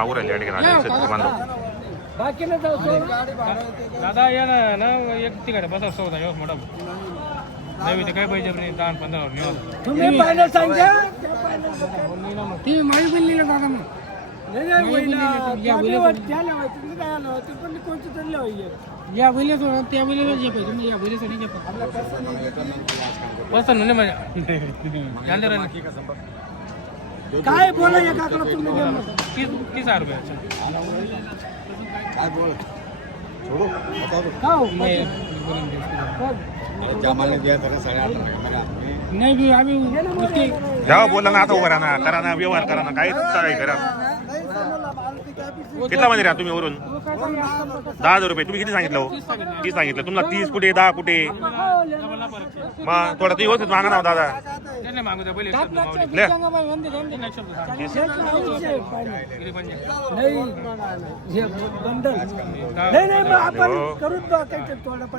मागू राहिले या ठिकाणी शेतकरी बांधव. दादा या ना एक ठिकाणी बसा सौदा येऊ मॅडम नाही ते काय पाहिजे नाही 10-15 वर तुम्ही पाहिलं सांगा ती माई बोलली ना दादा मग या बोलले तो त्या बोलले जे पाहिजे तुम्ही या बोलले नाही बस ना माझ्या काय बोला या काकडा तुम्ही 30,000 रुपये काय बोल छोड़ो बता दो जमाने दिया था 8.5 नाही भी आम्ही जाऊ बोला ना आता उभा राहा ना करा ना व्यवहार करा ना काही करा. किती मध्ये राहा तुम्ही वरून 10,000 रुपये तुम्ही किती सांगितलं हो 30 सांगितलं तुम्हाला 30 कुठे 10 कुठे मग थोडं ती होत मागा ना दादा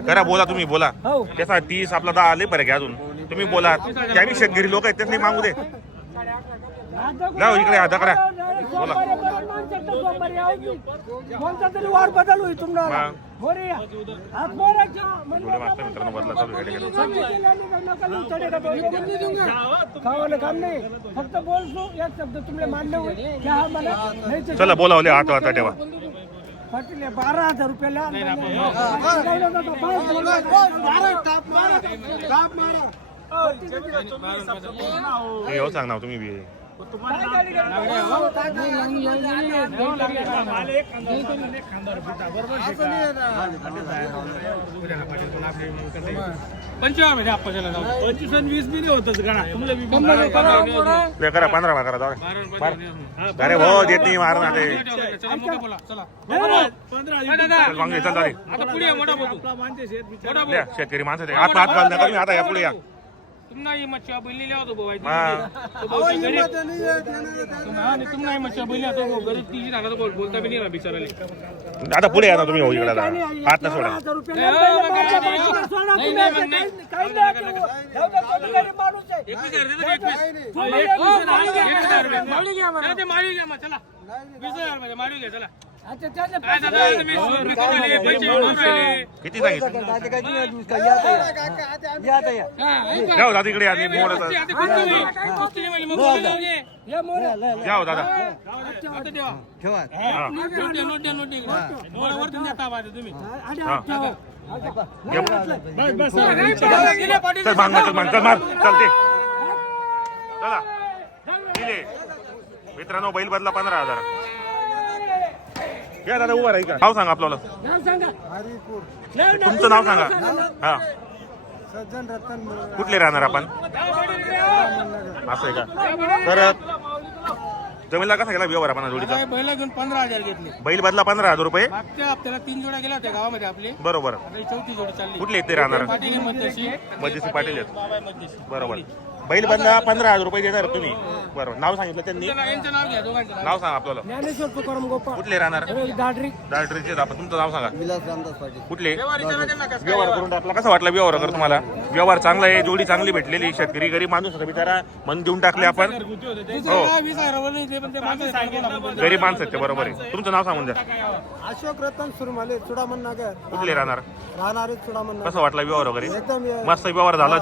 करा बोला तुम्ही बोला त्याचा 30 आपला 10 आले बरं घ्या अजून तुम्ही बोला त्याही शेतकरी लोक आहेत त्याच मागू दे जाऊ इकडे आता करा बोला कोणता तरी वार बदल होईल तुम्हाला मित्रांनो बदला चालू आहे खावायला काम नाही फक्त बोलतो एक शब्द तुम्ही मानले मला चला बोलावले आता आता ठेवा 12,000 रुपयाला हो सांग ना तुम्ही बी करा 15 करा अरे हो देत नाही मार ना ते शेतकरी माणसं हात हात घाल नका तुम्ही आता या पुढे या तुम्ही मच्छा बैली लिहा तो हा. तुम्ही मच्छा बैली तो गरीब तीजी ना तो बोलता भी नहीं बिचाराले आता पुढे या ना तुम्ही हो इकडे हात ना सोडा किती सांगितलं जाऊ दादा इकडे मोड जाऊ दादा चल मार चालते चला दिले मित्रांनो बैल बदला 15,000 या दादा उभा राही का नाव सांगा आपल्याला तुमचं नाव सांगा हा सज्जन रतन कुठले राहणार आपण असं आहे का तर जमीनला कसा गेला व्यवहार आपण जोडीचा बैल घेऊन 15,000 घेतले बैल बदला 15,000 रुपये मागच्या हप्त्याला 3 जोड्या गेल्या होत्या गावामध्ये आपले बरोबर चौथी जोडी चालली कुठले ते राहणार पाटील मध्यस्थी पाटील आहेत बरोबर बैल बदला 15,000 रुपये देणार तुम्ही बरोबर नाव सांगितलं त्यांनी यांचं नाव घ्या दोघांचं नाव सांगा आपल्याला ज्ञानेश्वर तुकाराम गोपाळ कुठले राहणार दाडरी दाडरीचे आपण तुमचं नाव सांगा विलास रामदास पाटील कुठले व्यवहार करून आपला कसा वाटला व्यवहार कर तुम्हाला व्यवहार चांगला आहे जोडी चांगली भेटलेली शेतकरी गरीब माणूस होता बिचारा मन देऊन टाकले आपण हो गरीब माणसं आहेत ते बरोबर आहे तुमचं नाव सांगून द्या अशोक रतन सुरमाले चुडामन नगर कुठले राहणार राहणारे चुडामन कसं वाटला व्यवहार वगैरे एकदम मस्त व्यवहार झाला